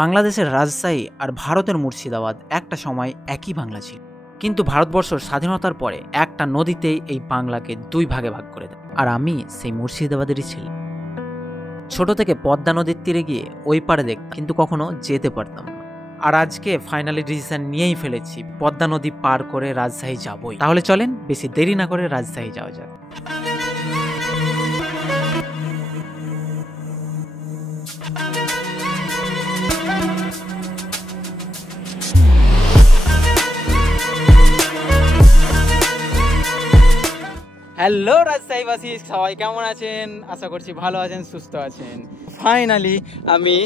বাংলাদেশের রাজশাহী আর ভারতের মুর্শিদাবাদ একটা সময় একই বাংলা ছিল, কিন্তু ভারতবর্ষের স্বাধীনতার পরে একটা নদীতেই এই বাংলাকে দুই ভাগে ভাগ করে দেয়। আর আমি সেই মুর্শিদাবাদেরই ছেলে। ছোট থেকে পদ্মা নদীর তীরে গিয়ে ওই পারে দেখতাম, কিন্তু কখনো যেতে পারতাম না। আর আজকে ফাইনালি ডিসিশন নিয়েই ফেলেছি, পদ্মা নদী পার করে রাজশাহী যাবই। তাহলে চলেন বেশি দেরি না করে রাজশাহী যাওয়া যাক। হ্যালো রাজশাহীবাসী, সবাই কেমন আছেন? আশা করছি ভালো আছেন, সুস্থ আছেন। ফাইনালি আমি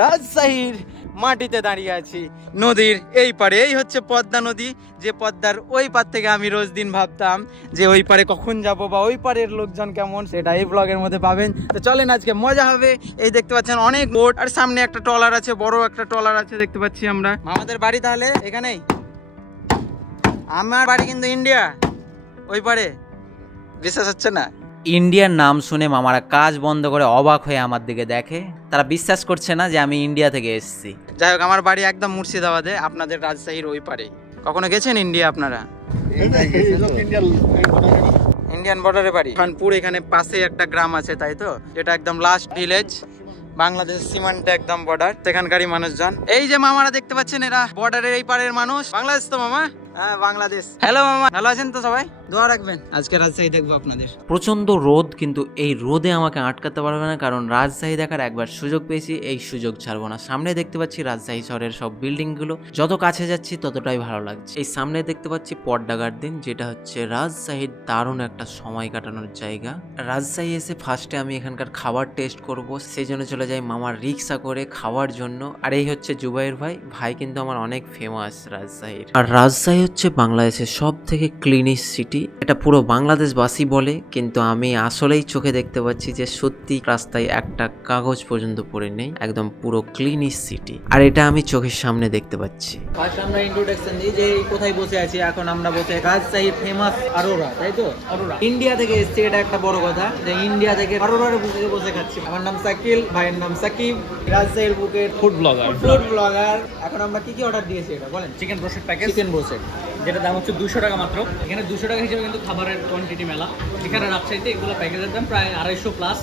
রাজশাহীর মাটিতে দাঁড়িয়ে আছি, নদীর এই পারে। এই হচ্ছে পদ্মা নদী, যে পদ্মার ওই পার থেকে আমি রোজ দিন ভাবতাম যে ওই পারে কখন যাব বা ওই পারের লোকজন কেমন, সেটা এই ব্লগের মধ্যে পাবেন। তো চলেন, আজকে মজা হবে। এই দেখতে পাচ্ছেন অনেক বোট, আর সামনে একটা ট্রলার আছে, বড় একটা ট্রলার আছে দেখতে পাচ্ছি আমরা। আমাদের বাড়ি তাহলে এখানেই। আমার বাড়ি কিন্তু ইন্ডিয়া, ওই পারে। বিশ্বাস হচ্ছে না? ইন্ডিয়ার নাম শুনে মামারা কাজ বন্ধ করে অবাক হয়ে আমার দিকে দেখে। তারা বিশ্বাস করছে না যে আমি ইন্ডিয়া থেকে এসেছি। যাই হোক, আমার বাড়ি একদম মুর্শিদাবাদে, আপনাদের রাজশাহীর ওই পারে। কখনো গেছেন ইন্ডিয়া আপনারা? ইন্ডিয়ান বর্ডারে বাড়ি। খানপুর এখানে পাশে একটা গ্রাম আছে, তাই তো? যেটা একদম লাস্ট ভিলেজ, বাংলাদেশ সীমান্তে একদম বর্ডার। সেখানকারই মানুষজন। এই যে মামারা দেখতে পাচ্ছেন, এরা বর্ডারের এই পারের মানুষ। বাংলাদেশ তো মামা? হ্যাঁ, বাংলাদেশ। হ্যালো মামা, ভালো আছেন তো সবাই? দোয়া রাখবেন। আজকে রাজশাহী দেখবো আপনাদের। প্রচন্ড রোদ, কিন্তু এই রোদে আমাকে আটকাতে পারবে না, কারণ রাজশাহী দেখার একবার সুযোগ পেয়েছি, এই সুযোগ ছাড়বো না। সামনে দেখতে পাচ্ছি রাজশাহী শহরের সব বিল্ডিং গুলো, যত কাছে যাচ্ছি ততটাই ভালো লাগছে। এই সামনে দেখতে পাচ্ছি পদ্মা গার্ডেন, যেটা হচ্ছে রাজশাহীর দারুণ একটা সময় কাটানোর জায়গা। রাজশাহী এসে ফার্স্টে আমি এখানকার খাবার টেস্ট করব, সেই জন্য চলে যাই মামার রিক্সা করে খাওয়ার জন্য। আর এই হচ্ছে জুবাইর ভাই। ভাই কিন্তু আমার অনেক ফেমাস রাজশাহীর। আর রাজশাহী হচ্ছে বাংলাদেশের সব থেকে ক্লিনেস্ট সিটি, এটা পুরো বাংলাদেশবাসী বলে, কিন্তু আমি আসলেই চোখে দেখতে পাচ্ছি যে সত্যি রাস্তায় একটা কাগজ পর্যন্ত পড়ে নেই, একদম পুরো ক্লিনেস্ট সিটি। আর এটা আমি চোখের সামনে দেখতে পাচ্ছি। ফার্স্ট আমরা ইন্ট্রোডাকশন দিই যে কোথায় বসে আছি। এখন আমরা বসে রাজশাহীর ফেমাস আরোরা, তাই তো? আরোরা ইন্ডিয়া থেকে এসেছে, এটা একটা বড় কথা যে ইন্ডিয়া থেকে আরোরার বুকে বসে খাচ্ছি। আমার নাম শাকিল, ভাইয়ের নাম সাকিব, রাজশাহীর বুকের ফুড ব্লগার। এখন আমরা কি কি অর্ডার দিয়েছি এটা বলেন? Chicken broasted package, chicken broasted, যেটা দাম হচ্ছে 200 টাকা মাত্র। এখানে 200 টাকা হিসেবে কিন্তু খাবারের কোয়ান্টিটি মেলা। এখানে রাজশাহীতে এগুলো প্যাকেজের দাম প্রায় 250 প্লাস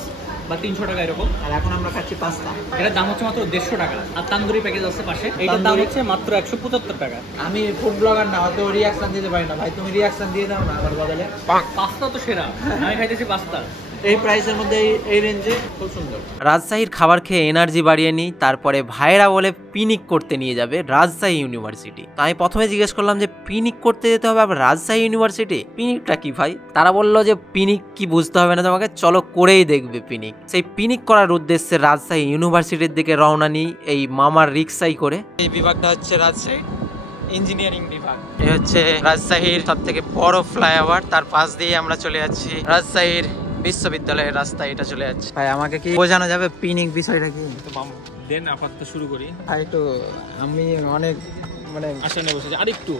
বা 300 টাকা এরকম। আর এখন আমরা খাচ্ছি পাস্তা, এটার দাম হচ্ছে মাত্র 150 টাকা। আর তান্দুরি প্যাকেজ আছে পাশে, এইটার দাম হচ্ছে মাত্র 175 টাকা। আমি ফুড ব্লগার না, তো রিয়াকশন দিতে পারি না। ভাই তুমি রিয়াকশন দিয়ে দাও না আমার বদলে। পাস্তা তো সেরা, আমি খাইতেছি পাস্তা এই প্রাইসের মধ্যে, এই রেঞ্জে, খুব সুন্দর। রাজশাহীর খাবার খেয়ে এনার্জি বাড়িয়ে নিই, তারপরে ভাইরা বলে পিকনিক করতে নিয়ে যাবে রাজশাহী ইউনিভার্সিটি। তো আমি প্রথমে জিজ্ঞেস করলাম যে পিকনিক করতে যেতে হবে আবার রাজশাহী ইউনিভার্সিটি, পিকনিকটা কি ভাই? তারা বললো যে পিকনিক কি বুঝতে হবে না তোমাকে, চলো করেই দেখবে পিকনিক। সেই পিকনিক করার উদ্দেশ্যে রাজশাহী ইউনিভার্সিটির দিকে রওনা নিই এই মামার রিক্সাই করে। এই বিভাগটা হচ্ছে রাজশাহী ইঞ্জিনিয়ারিং বিভাগ। এই হচ্ছে রাজশাহীর সব থেকে বড় ফ্লাইওভার, তার পাশ দিয়ে আমরা চলে যাচ্ছি রাজশাহীর বিশ্ববিদ্যালয়ের রাস্তায়। এটা চলে যাচ্ছে। ভাই আমাকে কি বোঝানো যাবে পিকনিক বিষয়টা কি? দেন আপাতত শুরু করি। একটু আমি অনেক মানে আসেন বসে আরেকটু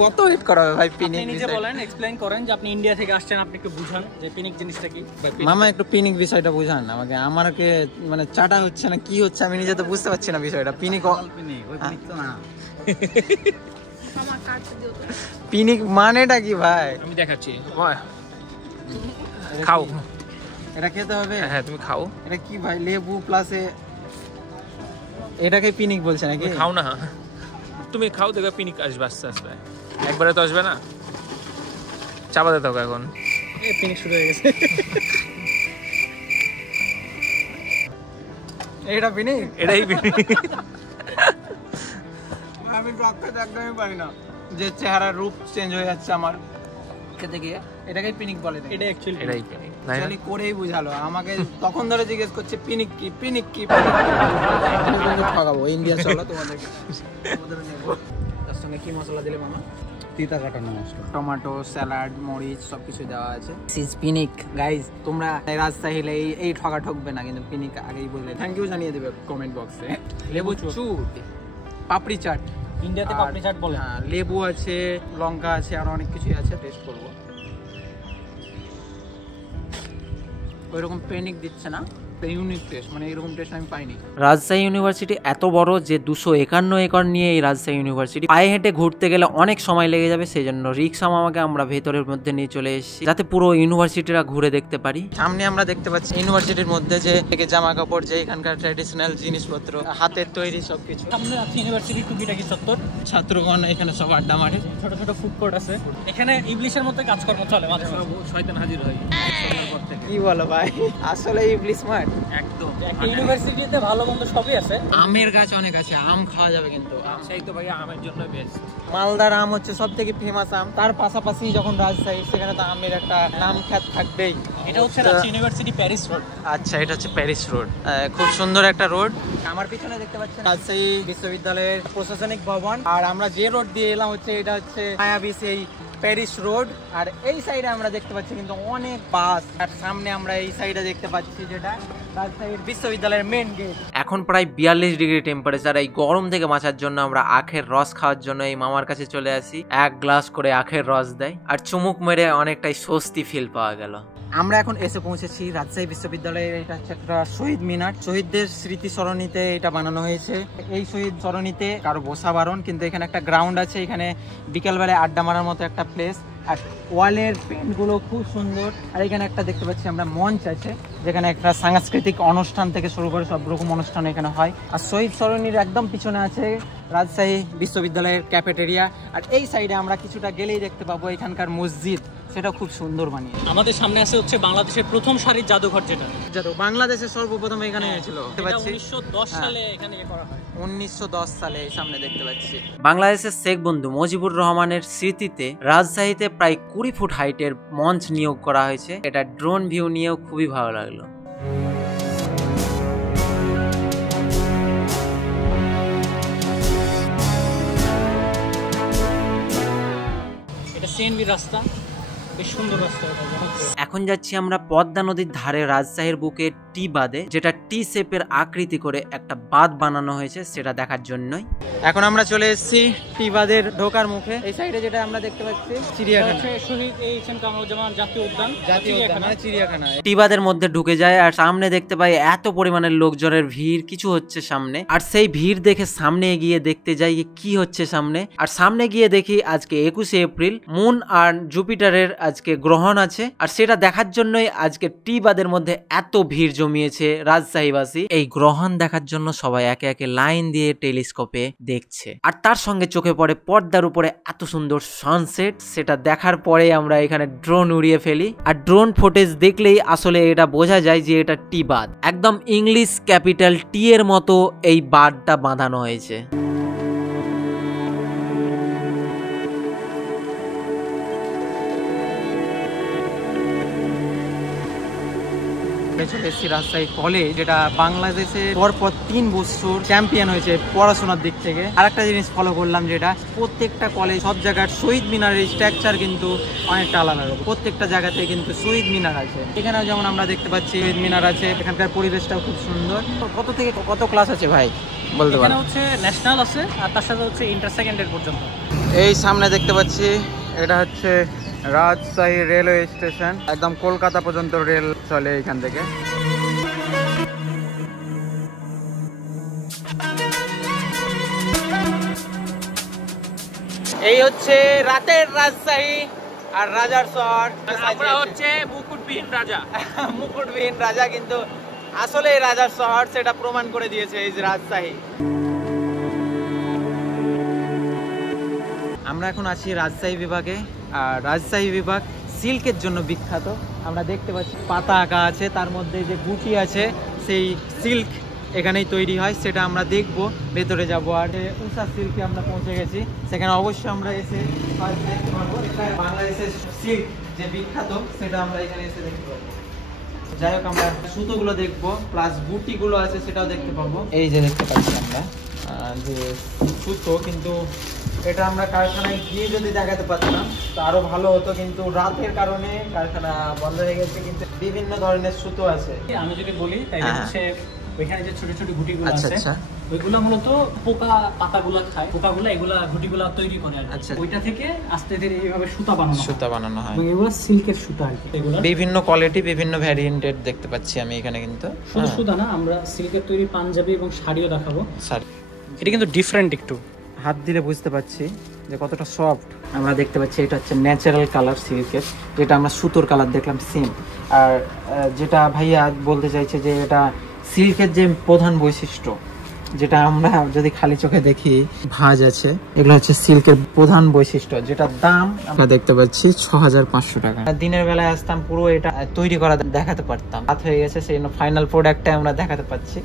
কত ওয়েট করা হবে ভাই? পিকনিক নিজে বলেন, এক্সপ্লেইন করেন যে আপনি ইন্ডিয়া থেকে আসছেন, আপনি একটু বুঝান যে পিকনিক জিনিসটা কি। মামা একটু পিকনিক বিষয়টা বুঝান আমাকে। আমাকে মানে চাটা হচ্ছে না, কি হচ্ছে আমি নিজে তো বুঝতে পারছি না বিষয়টা। পিকনিক তো না, পিকনিক মানেটা কি ভাই? আমি দেখাচ্ছি, খাও। এটা খেতে হবে? হ্যাঁ তুমি খাও। এটা কি ভাই? লেবু প্লাসে এটাকে পিকনিক বলছে নাকি? খাও না, তুমি খাও, দেখো পিকনিক আসবে আস্তে আস্তে, একবারে তো আসবে না। চাপাতে থাকো। এখন পিকনিক শুরু হয়ে গেছে। এটা পিকনিক? এটাই পিকনিক। আমি ব্লগ খেতে একদমই পারি না, যে চেহারার রূপ চেঞ্জ হয়ে যাচ্ছে আমার খেতে গিয়ে। এটাকে পিকনিক বলে? এটা অ্যাকচুয়ালি এটাই পিকনিক। অ্যাকচুয়ালি করেই বুঝালো আমাকে। তখন ধরে জিজ্ঞেস করছে পিকনিক কি, পিকনিক কি। ঠকাবো, ইন্ডিয়া চলো তোমাদের নেব। তার সঙ্গে কি মশলা দিলে মামা? তিতা কাটানো মশলা, টমেটো, স্যালাড, মরিচ সবকিছু দেওয়া আছে। সিজ পিকনিক গাইজ। তোমরা রাজশাহী এই ঠকা ঠকবে না, কিন্তু পিকনিক আগেই বললে থ্যাংক ইউ জানিয়ে দেবে কমেন্ট বক্সে। লেবু চুট, পাপড়ি চাট, ইন্ডিয়াতে পাপড়ি চাট বলে। হ্যাঁ, লেবু আছে, লঙ্কা আছে, আর অনেক কিছুই আছে। টেস্ট করবো। ওইরকম পিকনিক দিচ্ছে না, ইউনিক টেস্ট, মানে এরকম টেস্ট আমি পাইনি। রাজশাহী ইউনিভার্সিটি এত বড় যে 251 একর নিয়ে এই রাজশাহী ইউনিভার্সিটি। পায়ে হেঁটে ঘুরতে গেলে অনেক সময় লেগে যাবে, সেই জন্য রিক্সা মামাকে আমরা ভেতরের মধ্যে নিয়ে চলে এসেছি যাতে পুরো ইউনিভার্সিটিটা ঘুরে দেখতে পারি। সামনে আমরা দেখতে পাচ্ছি ইউনিভার্সিটির মধ্যে যে জামা কাপড়, যে এখানকার ট্র্যাডিশনাল জিনিসপত্র, হাতের তৈরি সবকিছু। সামনে আছে ইউনিভার্সিটি টুকিটাকি চত্বর, ছাত্রগণ এখানে সব আড্ডা মারে, ছোট ছোট ফুড কোর্ট আছে, এখানে ইংলিশের মধ্যে কাজকর্ম চলে মাঝে মাঝে। শয়তান হাজির হয় কি বলো ভাই, আসলে ইবলিশ স্মার্ট একদম। একটা ইউনিভার্সিটিতে ভালো মন্দ সবই আছে। আমের গাছ অনেক আছে, আম খাওয়া যাবে কিন্তু। সেই তো ভাইয়া আমের জন্য বেস্ট। মালদার আম হচ্ছে সব থেকে ফেমাস আম, তার পাশাপাশি যখন রাজশাহী, সেখানে তো আমের একটা নাম খ্যাত থাকবেই। এটা হচ্ছে রাজশাহী ইউনিভার্সিটি প্যারিস রোড। আচ্ছা, এটা হচ্ছে প্যারিস রোড, খুব সুন্দর একটা রোড। আমার পিছনে দেখতে পাচ্ছেন রাজশাহী বিশ্ববিদ্যালয়ের প্রশাসনিক ভবন, আর আমরা যে রোড দিয়ে এলাম হচ্ছে এটা হচ্ছে মায়াবী সেই প্যারিস রোড। আর এই সাইডে আমরা দেখতে পাচ্ছি কিন্তু অনেক বাস, আর সামনে আমরা এই সাইডে দেখতে পাচ্ছি যেটা রাজশাহী বিশ্ববিদ্যালয়ের মেন গেট। এখন প্রায় 42 ডিগ্রি টেম্পারেচার। এই গরম থেকে বাঁচার জন্য আমরা আখের রস খাওয়ার জন্য এই মামার কাছে চলে আসি। 1 গ্লাস করে আখের রস দেয়, আর চুমুক মেরে অনেকটাই স্বস্তি ফিল পাওয়া গেল। আমরা এখন এসে পৌঁছেছি রাজশাহী বিশ্ববিদ্যালয়ের। এটা হচ্ছে একটা শহীদ মিনার, শহীদদের স্মৃতি সরণিতে এটা বানানো হয়েছে। এই শহীদ সরণিতে কারো বসা বারণ, কিন্তু এখানে একটা গ্রাউন্ড আছে, এখানে বিকেলবেলায় আড্ডা মারার মতো একটা প্লেস। আর ওয়ালের পেন্টগুলো খুব সুন্দর। আর এখানে একটা দেখতে পাচ্ছি আমরা মঞ্চ আছে, যেখানে একটা সাংস্কৃতিক অনুষ্ঠান থেকে শুরু করে সব রকম অনুষ্ঠান এখানে হয়। আর শহীদ সরণির একদম পিছনে আছে রাজশাহী বিশ্ববিদ্যালয়ের ক্যাফেটেরিয়া। আর এই সাইডে আমরা কিছুটা গেলেই দেখতে পাবো এখানকার মসজিদ, সেটা খুব সুন্দর বানিয়ে। আমাদের সামনে আছে হচ্ছে বাংলাদেশের প্রথম সারির জাদুঘর, যেটা বাংলাদেশের সর্বপ্রথম এখানে হয়েছিল। 1910 সালে এখানে করা হয়। 1910 সালে এই সামনে দেখতে পাচ্ছি। বাংলাদেশের শেখ বন্ধু মুজিবুর রহমানের স্মৃতিতে রাজশাহীতে প্রায় 20 ফুট হাইটের মঞ্চ নিয়োগ করা হয়েছে। এটা ড্রোন ভিউ নিয়েও খুবই ভালো লাগলো। এটা সিএনবি রাস্তা, বেশ সুন্দর রাস্তা। এখন যাচ্ছি আমরা পদ্মা নদীর ধারে রাজশাহীর বুকে টি বাঁধে, যেটা টি শেপের আকৃতি করে একটা বাঁধ বানানো হয়েছে, সেটা দেখার জন্যই। এখন আমরা চলে এসেছি টি বাঁধের ঢোকার মুখে। এই সাইডে যেটা আমরা দেখতে পাচ্ছি চিড়িয়াখানা, শহীদ এইচএম কামরুজ্জামান জাতীয় উদ্যান, চিড়িয়াখানা। টি বাঁধের মধ্যে ঢুকে যায়, আর সামনে দেখতে পাই এত পরিমাণের লোকজনের ভিড়, কিছু হচ্ছে সামনে। আর সেই ভিড় দেখে সামনে এগিয়ে দেখতে যাই কি হচ্ছে সামনে। আর সামনে গিয়ে দেখি আজকে 21শে এপ্রিল, মুন আর জুপিটারের আজকে গ্রহণ আছে। আর সেটা দেখার জন্যই আজকে টি বাঁধের মধ্যে এত ভিড় জমিয়েছে রাজশাহীবাসী। এই গ্রহণ দেখার জন্য সবাই একে একে লাইন দিয়ে টেলিস্কোপে দেখছে। আর তার সঙ্গে চোখে পড়ে পর্দার উপরে এত সুন্দর সানসেট, সেটা দেখার পরে আমরা এখানে ড্রোন উড়িয়ে ফেলি। আর ড্রোন ফুটেজ দেখলেই আসলে এটা বোঝা যায় যে এটা টি বাঁধ, একদম ইংলিশ ক্যাপিটাল টি এর মতো এই বাঁধটা বাঁধানো হয়েছে। চলে এসেছি রাজশাহী কলেজ, যেটা বাংলাদেশে পরপর 3 বছর চ্যাম্পিয়ন হয়েছে পড়াশোনার দিক থেকে। আর একটা জিনিস ফলো করলাম, যেটা প্রত্যেকটা কলেজ সব জায়গার শহীদ মিনারের স্ট্রাকচার কিন্তু অনেকটা আলাদা। প্রত্যেকটা জায়গাতে কিন্তু শহীদ মিনার আছে। এখানেও যেমন আমরা দেখতে পাচ্ছি শহীদ মিনার আছে। এখানকার পরিবেশটাও খুব সুন্দর। কত থেকে কত ক্লাস আছে ভাই বলতে পারেন? এখানে হচ্ছে ন্যাশনাল আছে, আর তার সাথে হচ্ছে ইন্টার সেকেন্ডারি পর্যন্ত। এই সামনে দেখতে পাচ্ছি এটা হচ্ছে রাজশাহী রেলওয়ে স্টেশন, একদম কলকাতা পর্যন্ত রেল চলে এখান থেকে। এই হচ্ছে রাতের রাজশাহী আর রাজার শহর। আমরা হচ্ছে মুকুটবিহীন রাজা। মুকুটবিহীন রাজা, কিন্তু আসলে রাজার শহর, সেটা প্রমাণ করে দিয়েছে এই যে রাজশাহী। আমরা এখন আছি রাজশাহী বিভাগে, আর রাজশাহী বিভাগ সিল্কের জন্য বিখ্যাত। আমরা দেখতে পাচ্ছি পাতা আঁকা আছে, তার মধ্যে যে গুটি আছে সেই সিল্ক এখানেই তৈরি হয়, সেটা আমরা দেখবো, ভেতরে যাবো। আর উষা সিল্কে আমরা পৌঁছে গেছি, সেখানে অবশ্যই আমরা এসে দেখতে পারবো। বাংলাদেশের সিল্ক যে বিখ্যাত, সেটা আমরা এখানে এসে দেখতে পাবো। যাই হোক, আমরা সুতোগুলো দেখবো, প্লাস বুটিগুলো আছে সেটাও দেখতে পাবো। এই যে দেখতে পাচ্ছি আমরা যে সুতো, কিন্তু এটা আমরা কারখানায় গিয়ে যদি দেখাতে পারতাম তো আরো ভালো হতো, কিন্তু রাতের কারণে কারখানা বন্ধ হয়ে গেছে। কিন্তু বিভিন্ন ধরনের সুতো আছে। আমি যদি বলি তাহলে হচ্ছে ওইখানে যে ছোট ছোট গুটিগুলো আছে, ওইগুলা মূলত পোকা পাতাগুলা খায়, পোকাগুলা এগুলা গুটিগুলা তৈরি করে আর কি। আচ্ছা। ওইটা থেকে আস্তে ধীরে এইভাবে সুতা বানানো হয়। সুতা বানানো হয়। এবং এগুলো সিল্কের সুতা আর কি। এগুলা বিভিন্ন কোয়ালিটি, বিভিন্ন ভ্যারিয়েন্টের দেখতে পাচ্ছি আমি এখানে কিন্তু। শুধু সুতা না, আমরা সিল্কের তৈরি পাঞ্জাবি এবং শাড়িও দেখাবো। স্যার, এটা কিন্তু ডিফারেন্ট একটু। হাত দিলে বুঝতে পারছি যে কতটা সফট। আমরা দেখতে পাচ্ছি এটা হচ্ছে ন্যাচারাল কালার সিল্কের, যেটা আমরা সুতোর কালার দেখলাম সেম। আর যেটা ভাইয়া বলতে চাইছে যে এটা সিল্কের যে প্রধান বৈশিষ্ট্য, যেটা আমরা যদি খালি চোখে দেখি ভাঁজ আছে, এগুলো হচ্ছে সিল্কের প্রধান বৈশিষ্ট্য, যেটার দাম আমরা দেখতে পাচ্ছি 6500 টাকা। দিনের বেলায় আসতাম পুরো এটা তৈরি করা দেখাতে পারতাম, রাত হয়ে গেছে সেই জন্য ফাইনাল প্রোডাক্টটা আমরা দেখাতে পাচ্ছি।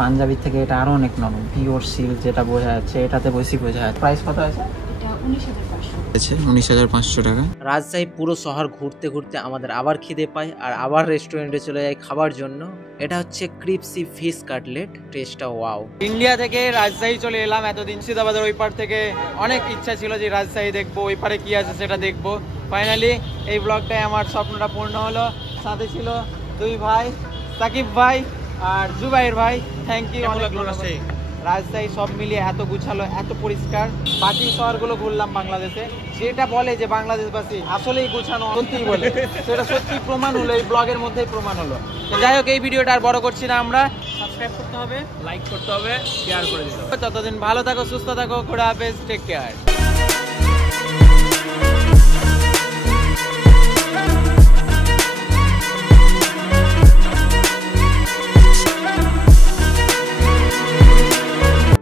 পাঞ্জাবি থেকে এটা আরো অনেক নরম, পিওর সিল্ক যেটা বোঝা যাচ্ছে, এটাতে বেশি বোঝা যাচ্ছে। প্রাইস কত আছে? এটা 19,500। 19,500 টাকা। রাজশাহী পুরো শহর ঘুরতে ঘুরতে আমাদের আবার খিদে পায় আর আবার রেস্টুরেন্টে চলে যাই খাবার জন্য। এটা হচ্ছে ক্রিপসি ফিশ কাটলেট, টেস্টটা ওয়াও। ইন্ডিয়া থেকে রাজশাহী চলে এলাম এতদিন, মুর্শিদাবাদের ওই পার থেকে অনেক ইচ্ছা ছিল যে রাজশাহী দেখবো, ওই পারে কি আছে সেটা দেখবো। ফাইনালি এই ব্লগটায় আমার স্বপ্নটা পূর্ণ হলো। সাথে ছিল দুই ভাই, সাকিব ভাই আর জুবাইর ভাই। থ্যাংক ইউ অনেক। রাজশাহী সব মিলিয়ে এত গুছালো, এত পরিষ্কার। বাকি শহরগুলো ঘুরলাম বাংলাদেশে, যেটা বলে যে বাংলাদেশবাসী আসলেই গুছানো, সত্যিই বলে, সেটা সত্যি প্রমাণ হলো, এই ব্লগের মধ্যেই প্রমাণ হলো। তো যাই হোক, এই ভিডিওটা আর বড় করছি না, আমরা সাবস্ক্রাইব করতে হবে, লাইক করতে হবে, শেয়ার করে দিতে হবে। ততদিন ভালো থাকো, সুস্থ থাকো, খোদা হাফেজ, টেক কেয়ার।